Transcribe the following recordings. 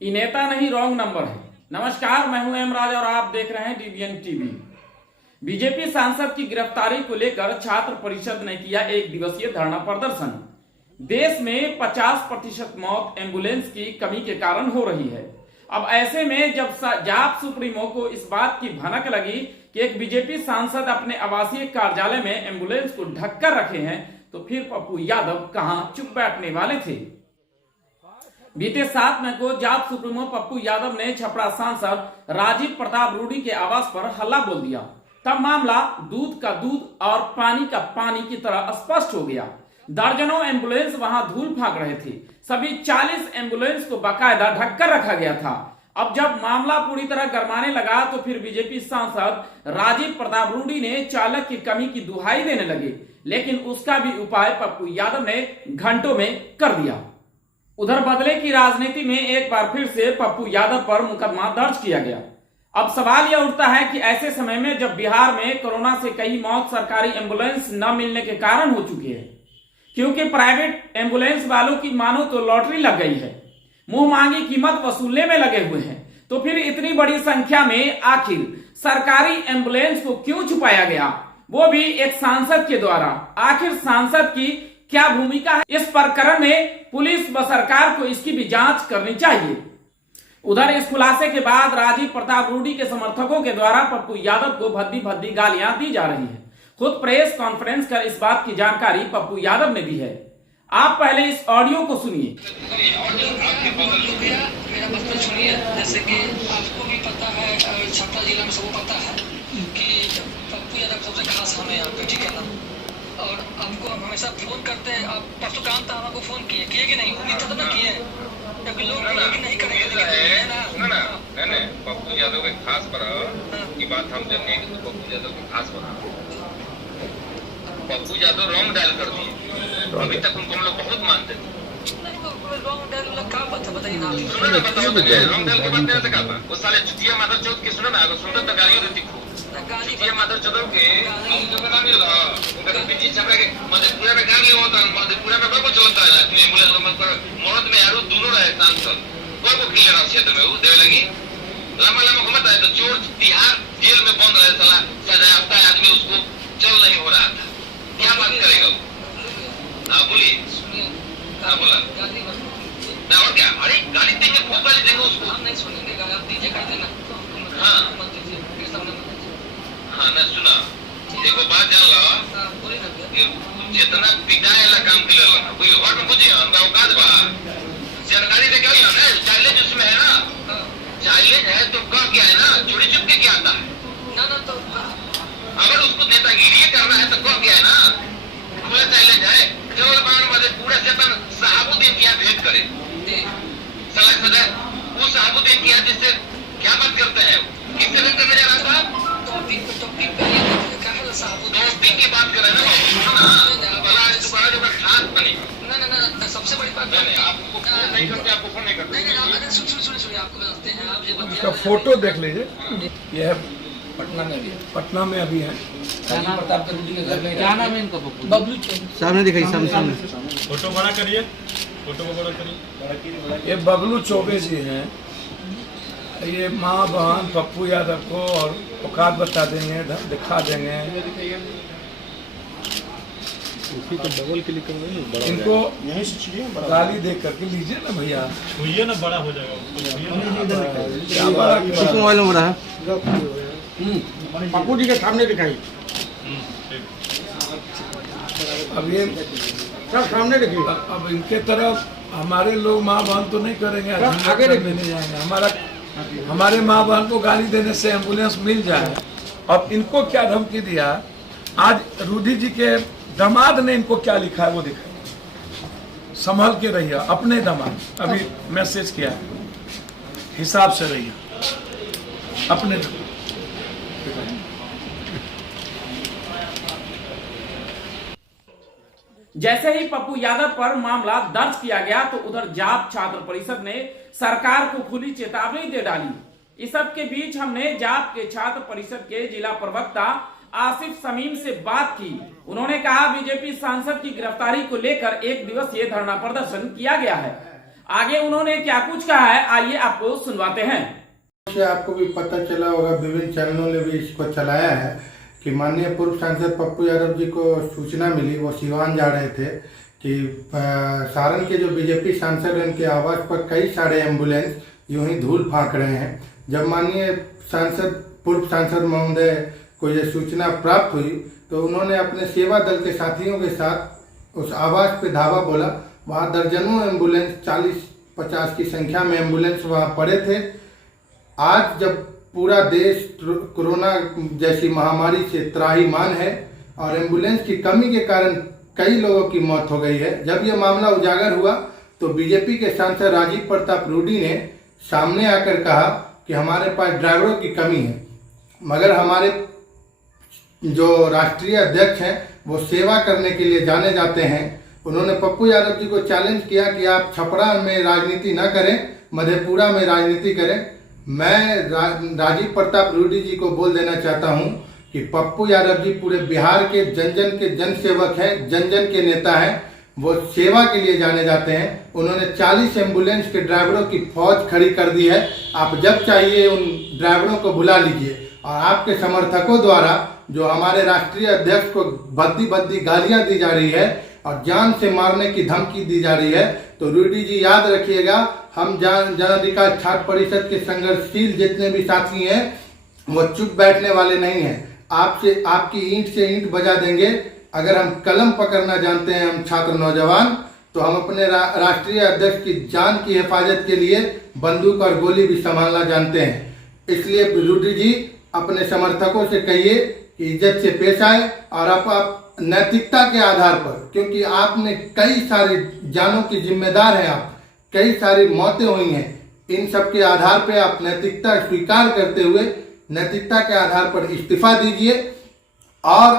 ये नेता नहीं, रॉन्ग नंबर है। नमस्कार, मैं हूं एम राज और आप देख रहे हैं डीबीएन टीवी। बीजेपी सांसद की गिरफ्तारी को लेकर छात्र परिषद ने किया एक दिवसीय धरना प्रदर्शन। देश में 50% मौत एम्बुलेंस की कमी के कारण हो रही है। अब ऐसे में जब जाप सुप्रीमो को इस बात की भनक लगी कि एक बीजेपी सांसद अपने आवासीय कार्यालय में एम्बुलेंस को ढककर रखे हैं, तो फिर पप्पू यादव कहां चुप बैठने वाले थे। बीते 7 मई को जाप सुप्रीमो पप्पू यादव ने छपरा सांसद राजीव प्रताप रूडी के आवास पर हल्ला बोल दिया। तब मामला दूध का दूध और पानी का पानी की तरह स्पष्ट हो गया। दर्जनों एम्बुलेंस वहां धूल फाक रहे थे। सभी 40 एम्बुलेंस को बाकायदा ढककर रखा गया था। अब जब मामला पूरी तरह गरमाने लगा तो फिर बीजेपी सांसद राजीव प्रताप रूडी ने चालक की कमी की दुहाई देने लगे, लेकिन उसका भी उपाय पप्पू यादव ने घंटों में कर दिया। उधर बदले की राजनीति में एक बार फिर से पप्पू यादव पर मुकदमा दर्ज किया गया। अब सवाल यह उठता है कि ऐसे समय में जब बिहार में कोरोना से कई मौत सरकारी एम्बुलेंस न मिलने के कारण हो चुकी है, क्योंकि प्राइवेट एम्बुलेंस वालों की मानो तो लॉटरी लग गई है, मुंह मांगी कीमत वसूलने में लगे हुए हैं, तो फिर इतनी बड़ी संख्या में आखिर सरकारी एम्बुलेंस को क्यों छुपाया गया, वो भी एक सांसद के द्वारा। आखिर सांसद की क्या भूमिका है इस प्रकरण में? पुलिस व सरकार को इसकी भी जांच करनी चाहिए। उधर इस खुलासे के बाद राजीव प्रताप रूडी के समर्थकों के द्वारा पप्पू यादव को भद्दी भद्दी गालियां दी जा रही है। खुद प्रेस कॉन्फ्रेंस कर इस बात की जानकारी पप्पू यादव ने दी है। आप पहले इस ऑडियो को सुनिए। मेरा बचपन सुनिए, जैसे कि आपको भी पता है, छपरा जिला में सबको पता है कि पप्पू यादव सबसे खास हमें यहाँ पे, ठीक है ना। और आपको हम हमेशा फोन करते हैं। आप परसों काम था, हमको फोन किए कि नहीं? उम्मीद था तो ना किए, क्योंकि लोग नहीं करेंगे ना। नहीं, पप्पू यादव के खास पर की बात हम जाने कि पप्पू यादव के खास पर पप्पू यादव रॉन्ग डायल कर दिए। अभी तक उनको हम लोग बहुत मानते थे। रॉन्ग डायल का बात बताइए ना। सुनो ना, बताओ रॉन्ग डायल के बात नहीं कहा था। वो साले चुतिया माधव चौथ की सुनो ना, अगर सुनो तो गालियों देती खूब। चुतिया माधव चौथ के हम जो का नाम मिला उनका पीछे छपरा के मधेपुरा में गाली होता है। मधेपुरा में को चलता है कि एम्बुलेंस पर मौत में यारो दोनों रहे सांसद कोई को क्लियर है क्षेत्र में वो देवे लगी लंबा लंबा घूमता है। तो चोर तिहाड़ जेल में बंद रहे, साला सजा याफ्ता आदमी, उसको चल नहीं हो रहा था। क्या बात करेगा वो? हाँ बोलिए। हाँ बोला ना, और क्या? अरे गाली देंगे, खूब गाली देंगे उसको। हम नहीं सुनेंगे, आप दीजिए कर देना। हाँ मत दीजिए, मेरे सामने मत दीजिए। हाँ ना, सुना देखो बात जान लो, बोलिए ना। जितना पिटाए ला काम के लिए कोई और में बुझे उनका औकात बा जानकारी दे के हो ना। चैलेंज उसमें है ना, चैलेंज है तो क्या क्या है ना, चोरी चुप के क्या आता है ना तो अगर उसको नेतागिरी करना है तो क्या क्या है ना, खुला चैलेंज है। जब मधे पूरा सेतन साहबुद्दीन की यहाँ भेंट करे सलाह सदा वो साहबुद्दीन की यहाँ जिससे क्या बात करते हैं, किससे भेंट करने जा रहा था? दोस्ती की बात कर रहे हैं ना, खास बनेगा ना सबसे बड़ी बात नहीं, आपको फोन नहीं करते, आपको फोन नहीं करते। नहीं, सुनिए, आपको बताते हैं। आप ये इसका फोटो देख लीजिए। यह पटना में भी है। पटना में अभी है। राजीव प्रताप रूडी के घर में। क्या नाम है इनका? बबलू सामने दिखाई, सामने। फोटो बड़ा करिए, फोटो को बड़ा करिए। ये बबलू चौबे जी हैं। ये माँ बहन पप्पू यादव को और औकात बता देंगे, दिखा देंगे। तो डबल क्लिक करोगे ना, इनको यहीं से छुइए, गाली दे करके लीजिए ना भैया। छुइए ना, बड़ा हो जाएगा। क्या बड़ा किस मोबाइल में रहा है? पप्पू जी के सामने दिखाई, अब ये सब सामने देखिए। अब इनके तरफ हमारे लोग माँ बहन तो नहीं करेंगे, आगे नहीं जाएंगे। हमारे माँ बहन को गाली देने से एम्बुलेंस मिल जाए। अब इनको क्या धमकी दिया, आज रूडी जी के दामाद ने इनको क्या लिखा है वो दिखाई। संभल के रहिए, अपने दामाद अभी मैसेज किया है, हिसाब से रहिए अपने। जैसे ही पप्पू यादव पर मामला दर्ज किया गया तो उधर जाप छात्र परिषद ने सरकार को खुली चेतावनी दे डाली। इस सब के बीच हमने जाप के छात्र परिषद के जिला प्रवक्ता आसिफ समीम से बात की। उन्होंने कहा बीजेपी सांसद की गिरफ्तारी को लेकर एक दिवसीय धरना प्रदर्शन किया गया है। आगे उन्होंने क्या कुछ कहा है, आइए आपको सुनवाते हैं। से आपको भी पता चला होगा, विभिन्न चैनलों ने भी इसको चलाया है कि माननीय पूर्व सांसद पप्पू यादव जी को सूचना मिली, वो सिवान जा रहे थे कि सारण के जो बीजेपी सांसद हैं उनके आवास पर कई सारे एम्बुलेंस यूं ही धूल फाँक रहे हैं। जब माननीय पूर्व सांसद महोदय को ये सूचना प्राप्त हुई तो उन्होंने अपने सेवा दल के साथियों के साथ उस आवास पे धावा बोला। वहाँ दर्जनों एम्बुलेंस, 40-50 की संख्या में एम्बुलेंस वहाँ पड़े थे। आज जब पूरा देश कोरोना जैसी महामारी से त्राहिमाम है और एम्बुलेंस की कमी के कारण कई लोगों की मौत हो गई है, जब यह मामला उजागर हुआ तो बीजेपी के सांसद राजीव प्रताप रूडी ने सामने आकर कहा कि हमारे पास ड्राइवरों की कमी है, मगर हमारे जो राष्ट्रीय अध्यक्ष हैं वो सेवा करने के लिए जाने जाते हैं। उन्होंने पप्पू यादव जी को चैलेंज किया कि आप छपरा में राजनीति न करें, मधेपुरा में राजनीति करें। मैं राजीव प्रताप रूडी जी को बोल देना चाहता हूं कि पप्पू यादव जी पूरे बिहार के जन सेवक हैं, जन के नेता हैं। वो सेवा के लिए जाने जाते हैं। उन्होंने 40 एम्बुलेंस के ड्राइवरों की फौज खड़ी कर दी है। आप जब चाहिए उन ड्राइवरों को बुला लीजिए। और आपके समर्थकों द्वारा जो हमारे राष्ट्रीय अध्यक्ष को भद्दी गालियां दी जा रही है और जान से मारने की धमकी दी जा रही है, तो रूडी जी याद रखिएगा, हम जन अधिकार छात्र परिषद के संघर्षशील जितने भी साथी हैं वो चुप बैठने वाले नहीं हैं। आपसे आपकी ईंट से ईंट बजा देंगे। अगर हम कलम पकड़ना जानते हैं हम छात्र नौजवान, तो हम अपने राष्ट्रीय अध्यक्ष की जान की हिफाजत के लिए बंदूक और गोली भी संभालना जानते हैं। इसलिए रूडी जी अपने समर्थकों से कहिए कि इज्जत से पेश आए और आप नैतिकता के आधार पर, क्योंकि आपने कई सारी जानों की जिम्मेदार हैं, आप कई सारी मौतें हुई हैं, इन सब के आधार पर आप नैतिकता स्वीकार करते हुए नैतिकता के आधार पर इस्तीफा दीजिए। और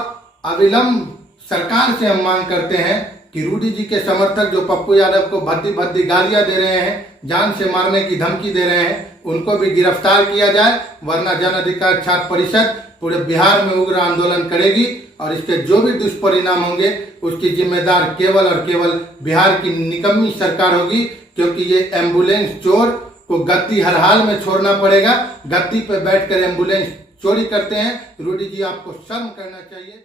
अविलंब सरकार से हम मांग करते हैं कि रूडी जी के समर्थक जो पप्पू यादव को भद्दी गालियां दे रहे हैं, जान से मारने की धमकी दे रहे हैं, उनको भी गिरफ्तार किया जाए, वरना जन अधिकार छात्र परिषद पूरे बिहार में उग्र आंदोलन करेगी और इसके जो भी दुष्परिणाम होंगे उसकी जिम्मेदार केवल और केवल बिहार की निकम्मी सरकार होगी। क्योंकि ये एम्बुलेंस चोर को गद्दी हर हाल में छोड़ना पड़ेगा। गद्दी पे बैठकर एम्बुलेंस चोरी करते हैं। रूडी जी आपको शर्म करना चाहिए।